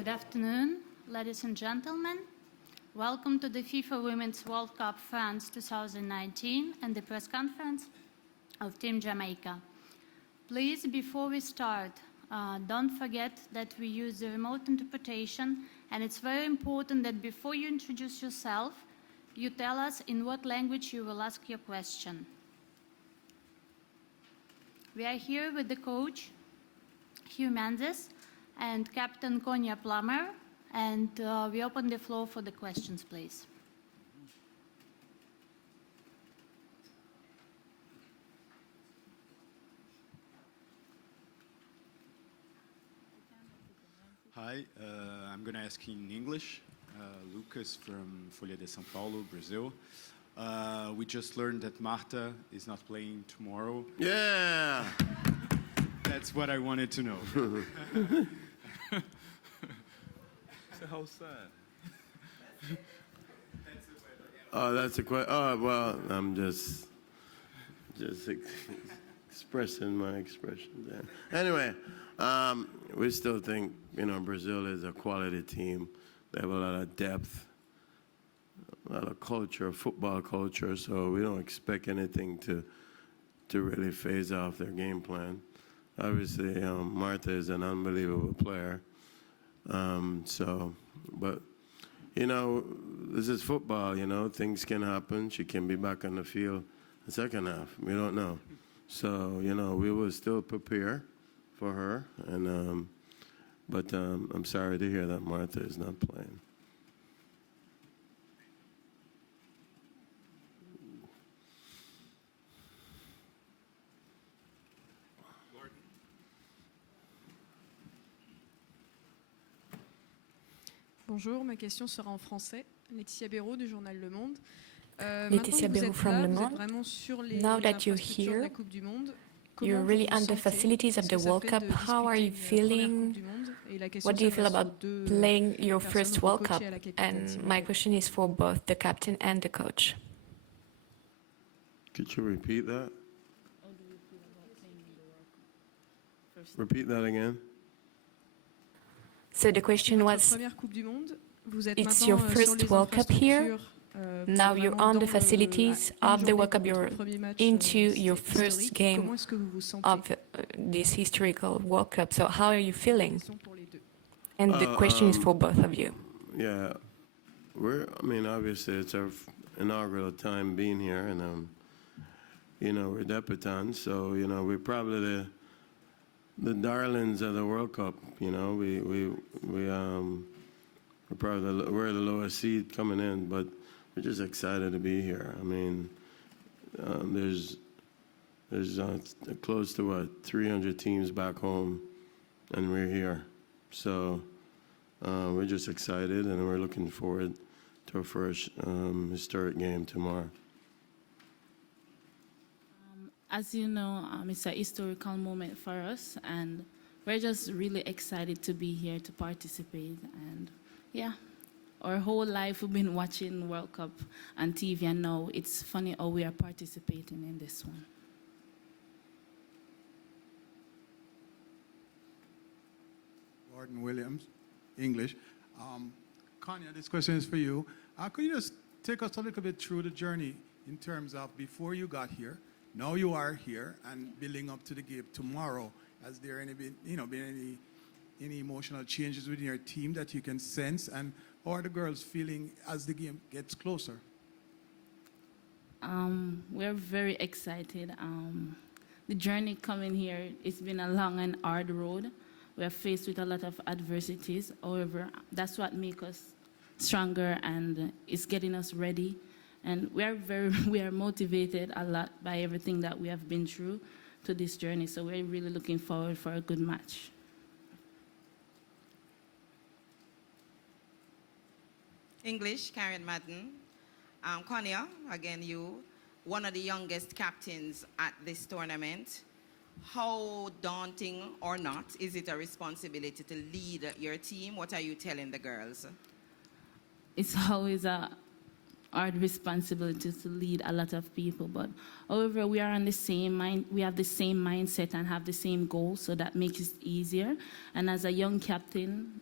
Good afternoon, ladies and gentlemen. Welcome to the FIFA Women's World Cup France 2019 and the press conference of Team Jamaica. Please, before we start, don't forget that we use the remote interpretation, and it's very important that before you introduce yourself, you tell us in what language you will ask your question. We are here with the coach, Hugh Mendes, and Captain Konya Plummer, and we open the floor for the questions, please. Hi, I'm going to ask in English. Lucas from Folha de São Paulo, Brazil. We just learned that Marta is not playing tomorrow. Yeah! That's what I wanted to know. So how sad? Oh, that's a question. Oh, well, I'm just expressing my expression there. Anyway, we still think, Brazil is a quality team. They have a lot of depth, a lot of culture, football culture, so we don't expect anything to really phase off their game plan. Obviously, Marta is an unbelievable player. But, this is football, things can happen. She can be back on the field the second half. We don't know. So, we will still prepare for her. But I'm sorry to hear that Marta is not playing. Bonjour, ma question sera en français. Laetitia Béraud du journal Le Monde. Laetitia Béraud from Le Monde. Now that you're here, you're really under facilities of the World Cup. How are you feeling? What do you feel about playing your first World Cup? And my question is for both the captain and the coach. Could you repeat that? Repeat that again. So the question was, it's your first World Cup here. Now you're on the facilities of the World Cup. You're into your first game of this historical World Cup. So how are you feeling? And the question is for both of you. Yeah, obviously it's our inaugural time being here, and we're debutants, so we're probably the darlings of the World Cup. We're the lowest seed coming in, but we're just excited to be here. There's close to 300 teams back home, and we're here. So we're just excited, and we're looking forward to our first historic game tomorrow. As you know, it's a historical moment for us, and we're just really excited to be here to participate. And yeah, our whole life we've been watching World Cup on TV, and now it's funny how we are participating in this one. Gordon Williams, English. Konya, this question is for you. Could you just take us a little bit through the journey in terms of before you got here? Now you are here and building up to the game tomorrow. Has there been any emotional changes within your team that you can sense? And how are the girls feeling as the game gets closer? We're very excited. The journey coming here, it's been a long and hard road. We are faced with a lot of adversities. However, that's what makes us stronger and is getting us ready. And we are motivated a lot by everything that we have been through to this journey. So we're really looking forward for a good match. English, Karen Madden. Konya, again you, one of the youngest captains at this tournament. How daunting or not is it a responsibility to lead your team? What are you telling the girls? It's always a hard responsibility to lead a lot of people, but however, we are on the same mind. We have the same mindset and have the same goal, so that makes it easier. And as a young captain,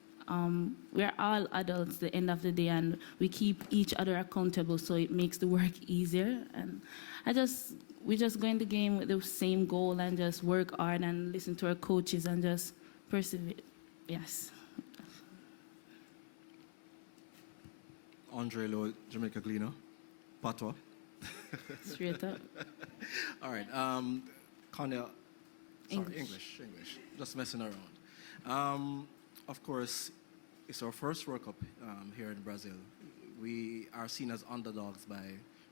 we're all adults at the end of the day, and we keep each other accountable, so it makes the work easier. And we just go in the game with the same goal and just work hard and listen to our coaches and just persevere. Yes. Andre Lo, Jamaica Gleaner, Patois. Straight up. All right. Konya, sorry, English. Just messing around. Of course, it's our first World Cup here in Brazil. We are seen as underdogs by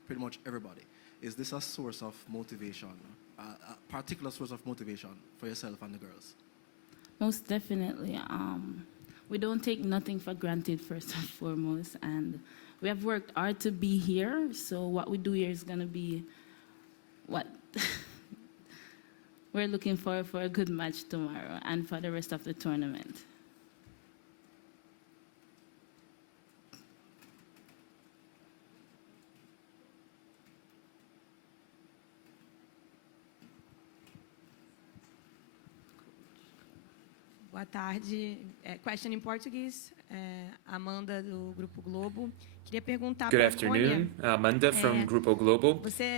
pretty much everybody. Is this a source of motivation, a particular source of motivation for yourself and the girls? Most definitely. We don't take nothing for granted, first and foremost, and we have worked hard to be here, so what we do here is going to be what we're looking for a good match tomorrow and for the rest of the tournament. Boa tarde. Question in Portuguese. Amanda, do Grupo Globo. Queria perguntar Good afternoon, Amanda from Grupo Globo.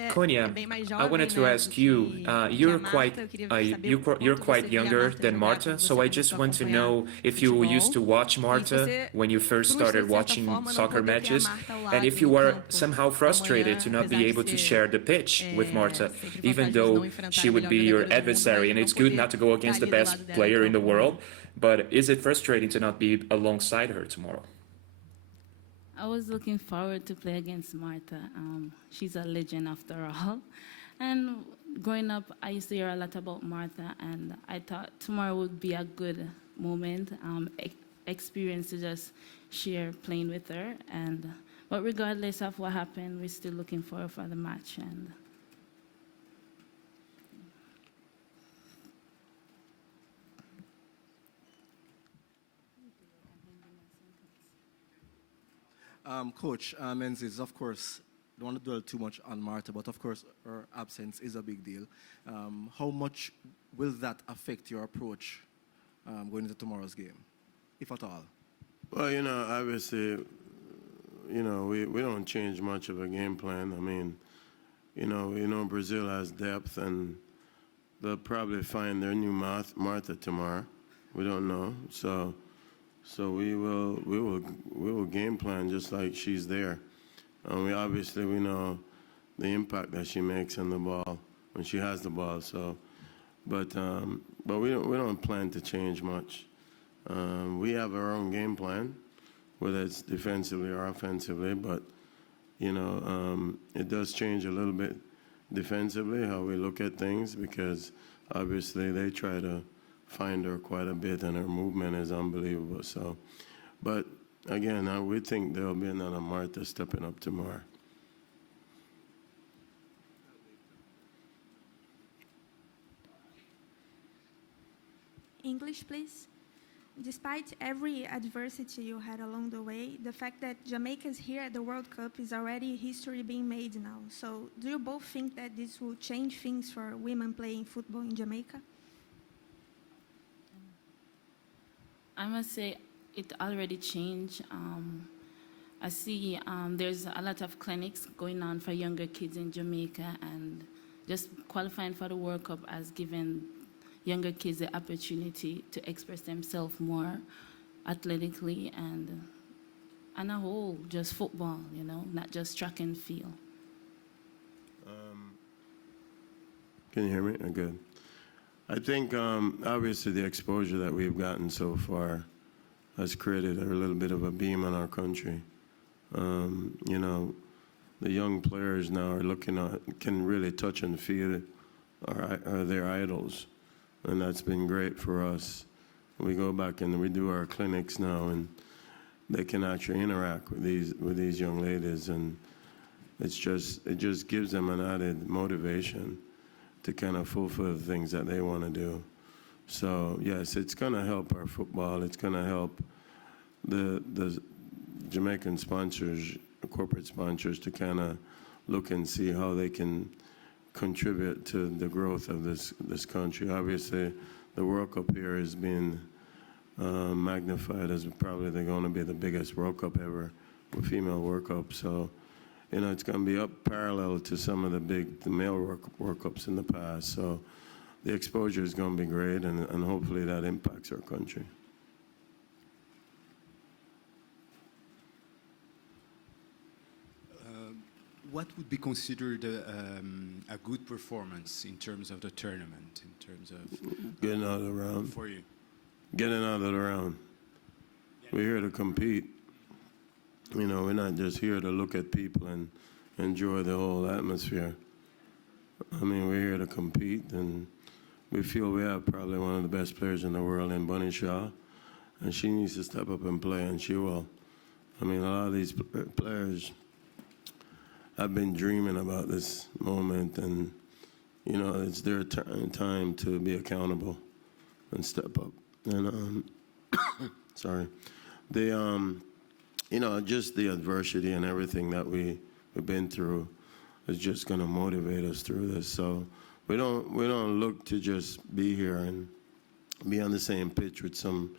Konya, I wanted to ask you, you're quite younger than Marta, so I just want to know if you used to watch Marta when you first started watching soccer matches, and if you were somehow frustrated to not be able to share the pitch with Marta, even though she would be your adversary, and it's good not to go against the best player in the world, but is it frustrating to not be alongside her tomorrow? I was looking forward to play against Marta. She's a legend after all. And growing up, I used to hear a lot about Marta, and I thought tomorrow would be a good moment, experience to just share playing with her. But regardless of what happened, we're still looking forward for the match. And Coach Menzies, of course, don't want to dwell too much on Marta, but of course her absence is a big deal. How much will that affect your approach going into tomorrow's game, if at all? Well, obviously, we don't change much of a game plan. I mean, we know Brazil has depth, and they'll probably find their new Marta tomorrow. We don't know, so we will game plan just like she's there. We know the impact that she makes on the ball when she has the ball. So, but we don't plan to change much. We have our own game plan, whether it's defensively or offensively. But it does change a little bit defensively how we look at things, because obviously they try to find her quite a bit, and her movement is unbelievable. So, but again, we think there'll be another Marta stepping up tomorrow. English, please. Despite every adversity you had along the way, the fact that Jamaica is here at the World Cup is already history being made now. So do you both think that this will change things for women playing football in Jamaica? I must say it already changed. I see there's a lot of clinics going on for younger kids in Jamaica, and just qualifying for the World Cup has given younger kids the opportunity to express themselves more athletically and on a whole, just football, not just track and field. Can you hear me? Good. I think obviously the exposure that we've gotten so far has created a little bit of a beam in our country. The young players now are can really touch and feel their idols, and that's been great for us. We go back and we do our clinics now, and they can actually interact with these young ladies, and it just gives them an added motivation to kind of fulfill the things that they want to do. So yes, it's going to help our football. It's going to help the Jamaican sponsors, corporate sponsors, to kind of look and see how they can contribute to the growth of this country. Obviously, the World Cup here has been magnified as probably they're going to be the biggest World Cup ever, with female World Cup. So, you know, it's going to be up parallel to some of the male World Cups in the past. So the exposure is going to be great, and hopefully that impacts our country. What would be considered a good performance in terms of the tournament, in terms of getting out of the round? For you, getting out of the round. We're here to compete. You know, we're not just here to look at people and enjoy the whole atmosphere. I mean, we're here to compete, and we feel we have probably one of the best players in the world in Bunny Shaw, and she needs to step up and play, and she will. I mean, a lot of these players have been dreaming about this moment, and, you know, it's their time to be accountable and step up. And, sorry. They, you know, just the adversity and everything that we've been through is just going to motivate us through this. So we don't look to just be here and be on the same pitch with some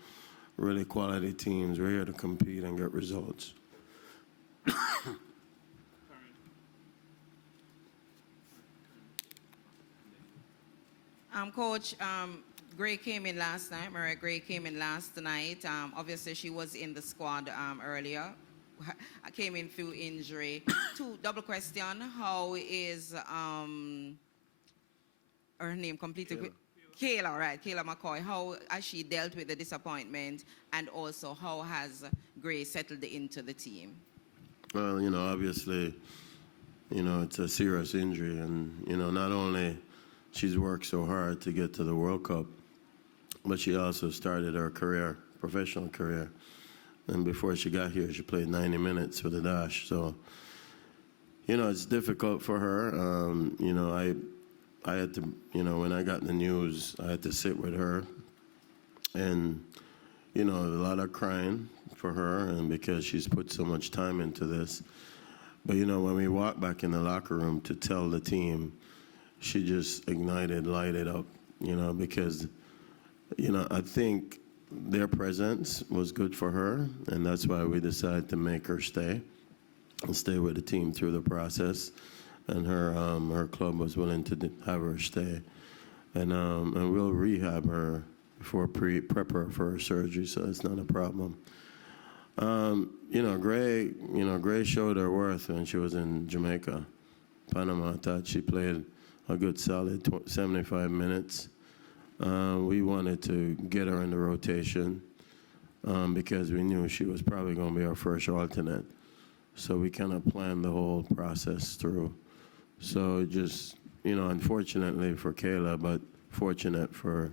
really quality teams. We're here to compete and get results. Coach, Gray came in last night. Maria Gray came in last night. Obviously, she was in the squad earlier. I came in through injury. Double question. How is her name completed? Kayla, right? Kayla McCoy. How has she dealt with the disappointment? And also, how has Gray settled into the team? Well, you know, obviously, you know, it's a serious injury. And, you know, not only she's worked so hard to get to the World Cup, but she also started her career, professional career. And before she got here, she played 90 minutes for the Dash. So, you know, it's difficult for her. You know, I had to, you know, when I got the news, I had to sit with her. And, you know, a lot of crying for her, and because she's put so much time into this. But, you know, when we walked back in the locker room to tell the team, she just ignited, lighted up, you know, because, you know, I think their presence was good for her, and that's why we decided to make her stay and stay with the team through the process. And her club was willing to have her stay. And we'll rehab her before prep her for her surgery, so it's not a problem. You know, Gray showed her worth when she was in Jamaica, Panama. I thought she played a good solid 75 minutes. We wanted to get her in the rotation because we knew she was probably going to be our first alternate. So we kind of planned the whole process through. So just, you know, unfortunately for Kayla, but fortunate for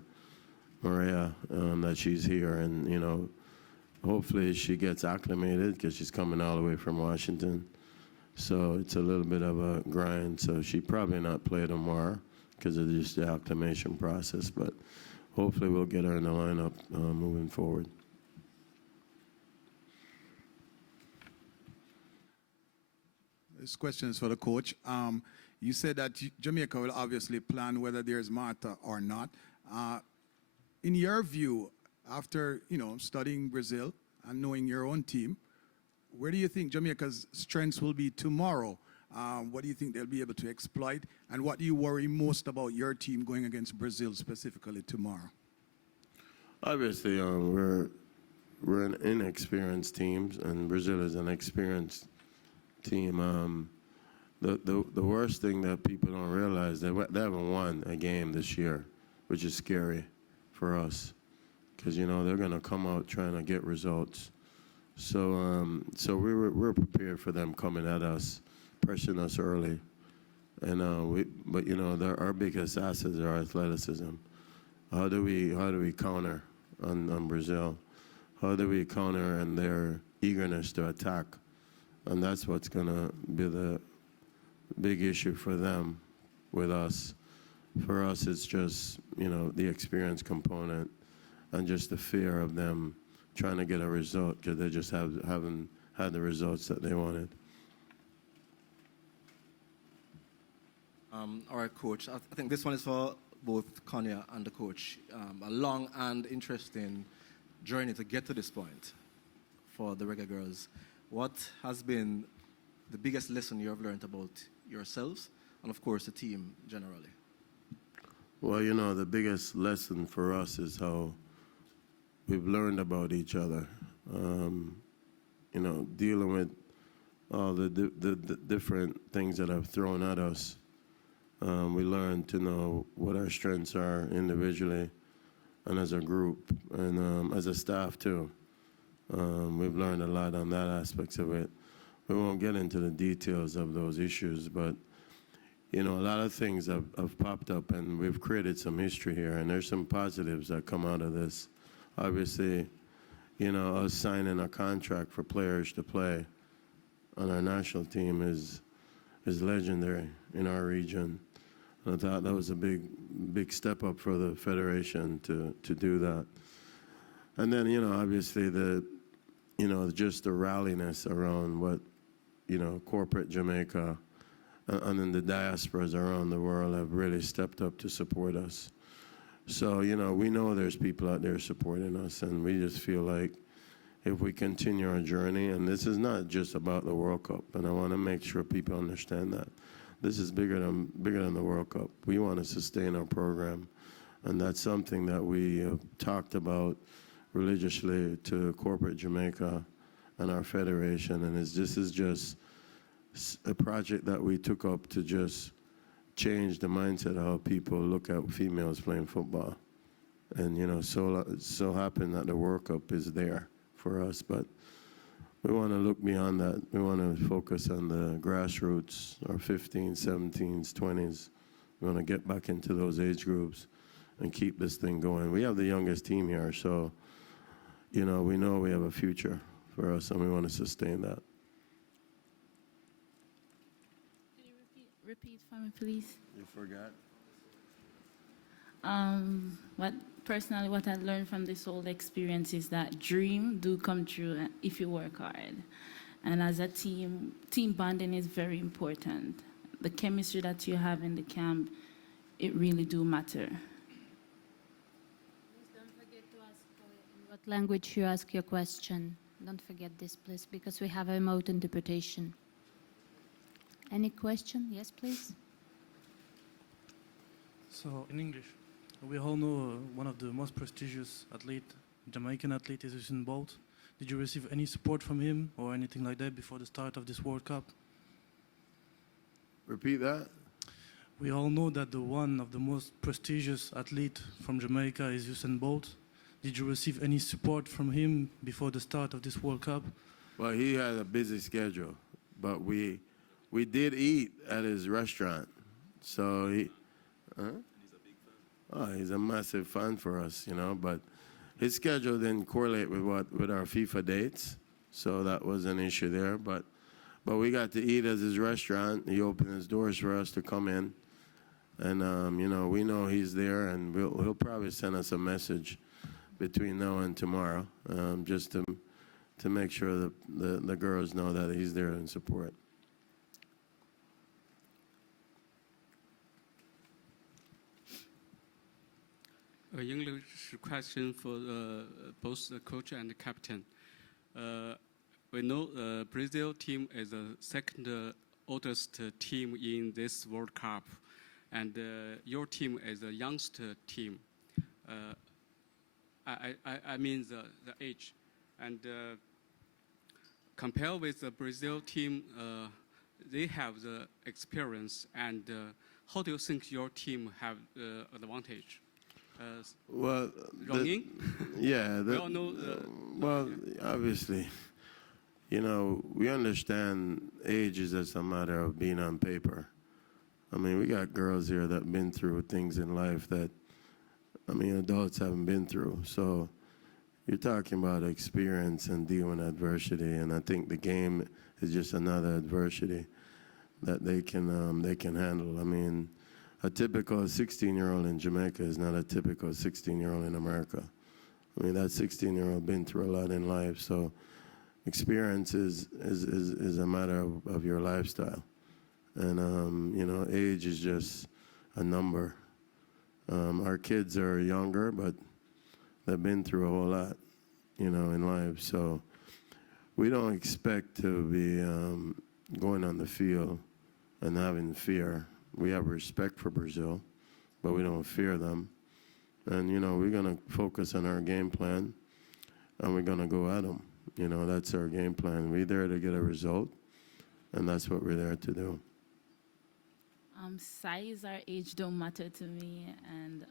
Maria that she's here. And, you know, hopefully she gets acclimated because she's coming all the way from Washington. So it's a little bit of a grind. So she probably not play tomorrow because of just the acclimation process. But hopefully we'll get her in the lineup moving forward. This question is for the coach. You said that Jamaica will obviously plan whether there's Martha or not. In your view, after, you know, studying Brazil and knowing your own team, where do you think Jamaica's strengths will be tomorrow? What do you think they'll be able to exploit? And what do you worry most about your team going against Brazil specifically tomorrow? Obviously, we're an inexperienced team, and Brazil is an experienced team. The worst thing that people don't realize, they haven't won a game this year, which is scary for us, because, you know, they're going to come out trying to get results. So we're prepared for them coming at us, pressing us early, and but you know, our biggest asset is our athleticism. How do we counter on Brazil? How do we counter on their eagerness to attack? And that's what's going to be the big issue for them with us. For us, it's just, you know, the experience component and just the fear of them trying to get a result because they just haven't had the results that they wanted. All right, Coach. I think this one is for both Konya and the coach. A long and interesting journey to get to this point for the Reggae Girls, what has been the biggest lesson you have learned about yourselves and, of course, the team generally? Well, you know, the biggest lesson for us is how we've learned about each other. You know, dealing with all the different things that have thrown at us. We learned to know what our strengths are individually and as a group and as a staff too. We've learned a lot on that aspects of it. We won't get into the details of those issues, but you know, a lot of things have popped up and we've created some history here and there's some positives that come out of this. Obviously, you know, us signing a contract for players to play on our national team is legendary in our region. And I thought that was a big step up for the federation to do that. And then, you know, obviously just the ralliness around what, you know, corporate Jamaica and then the diasporas around the world have really stepped up to support us. So, you know, we know there's people out there supporting us, and we just feel like if we continue our journey, and this is not just about the World Cup, and I want to make sure people understand that. This is bigger than the World Cup. We want to sustain our program, and that's something that we have talked about religiously to corporate Jamaica and our federation, and this is just a project that we took up to just change the mindset of how people look at females playing football. And, you know, so happened that the World Cup is there for us, but we want to look beyond that. We want to focus on the grassroots, our 15s, 17s, 20s. We want to get back into those age groups and keep this thing going. We have the youngest team here, so, you know we have a future for us, and we want to sustain that. Repeat for me, please. You forgot? What I learned from this whole experience is that dreams do come true if you work hard. And as a team bonding is very important. The chemistry that you have in the camp, it really do matter. Please don't forget to ask in what language you ask your question. Don't forget this, please, because we have a remote interpretation. Any question? Yes, please. So, in English, we all know one of the most prestigious Jamaican athlete is Usain Bolt. Did you receive any support from him or anything like that before the start of this World Cup? Repeat that. We all know that one of the most prestigious athlete from Jamaica is Usain Bolt. Did you receive any support from him before the start of this World Cup? Well, he had a busy schedule, but we did eat at his restaurant. So he, he's a massive fan for us, you know, but his schedule didn't correlate with our FIFA dates, so that was an issue there. But we got to eat at his restaurant. He opened his doors for us to come in, and you know, we know he's there, and he'll probably send us a message between now and tomorrow, just to make sure that the girls know that he's there in support. English question for both the coach and the captain. We know Brazil team is the second oldest team in this World Cup, and your team is the youngest team. I mean the age, and compare with the Brazil team, they have the experience. And how do you think your team have advantage? Well, running. Yeah. We all know. Well, obviously, you know, we understand age is just a matter of being on paper. I mean, we got girls here that have been through things in life that, I mean, adults haven't been through. So you're talking about experience and dealing with adversity, and I think the game is just another adversity that they can handle. I mean, a typical 16-year-old in Jamaica is not a typical 16-year-old in America. I mean, that 16-year-old been through a lot in life, so experience is a matter of your lifestyle. And, you know, age is just a number. Our kids are younger, but they've been through a whole lot. in life. So we don't expect to be going on the field and having fear. We have respect for Brazil, but we don't fear them. And, we're going to focus on our game plan, and we're going to go at them. That's our game plan. We're there to get a result, and that's what we're there to do. Size or age don't matter to me, and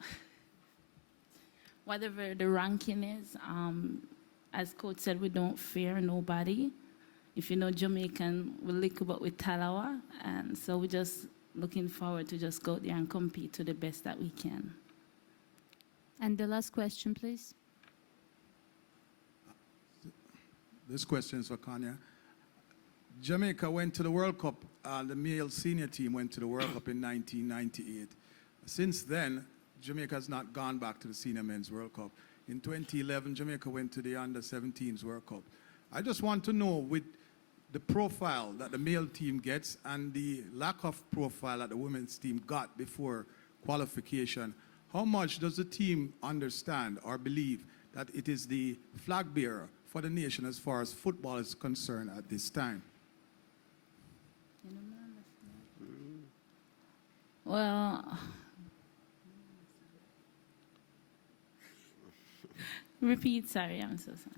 whatever the ranking is, as coach said, we don't fear nobody. If you know Jamaican, we lick about with Talawa, and so we're just looking forward to just go there and compete to the best that we can. And the last question, please. This question is for Kanya. Jamaica went to the World Cup. The male senior team went to the World Cup in 1998. Since then, Jamaica has not gone back to the Senior Men's World Cup. In 2011, Jamaica went to the Under-17s World Cup. I just want to know, with the profile that the male team gets and the lack of profile that the women's team got before qualification, how much does the team understand or believe that it is the flag bearer for the nation as far as football is concerned at this time? Well, repeat, sorry, I'm so sorry.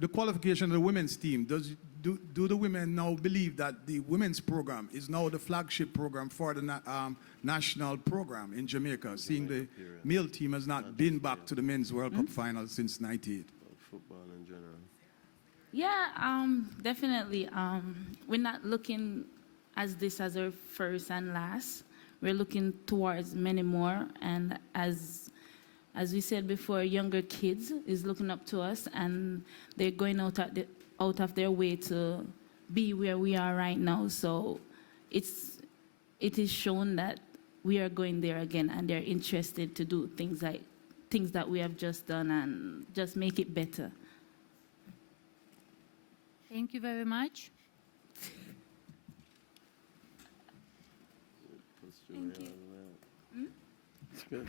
The qualification of the women's team, do the women now believe that the women's program is now the flagship program for the national program in Jamaica, seeing the male team has not been back to the Men's World Cup final since '98? Football in general. Yeah, definitely. We're not looking as this as our first and last. We're looking towards many more, and as we said before, younger kids is looking up to us, and they're going out of their way to be where we are right now. So it is shown that we are going there again, and they're interested to do things that we have just done and just make it better. Thank you very much. Thank you. It's good.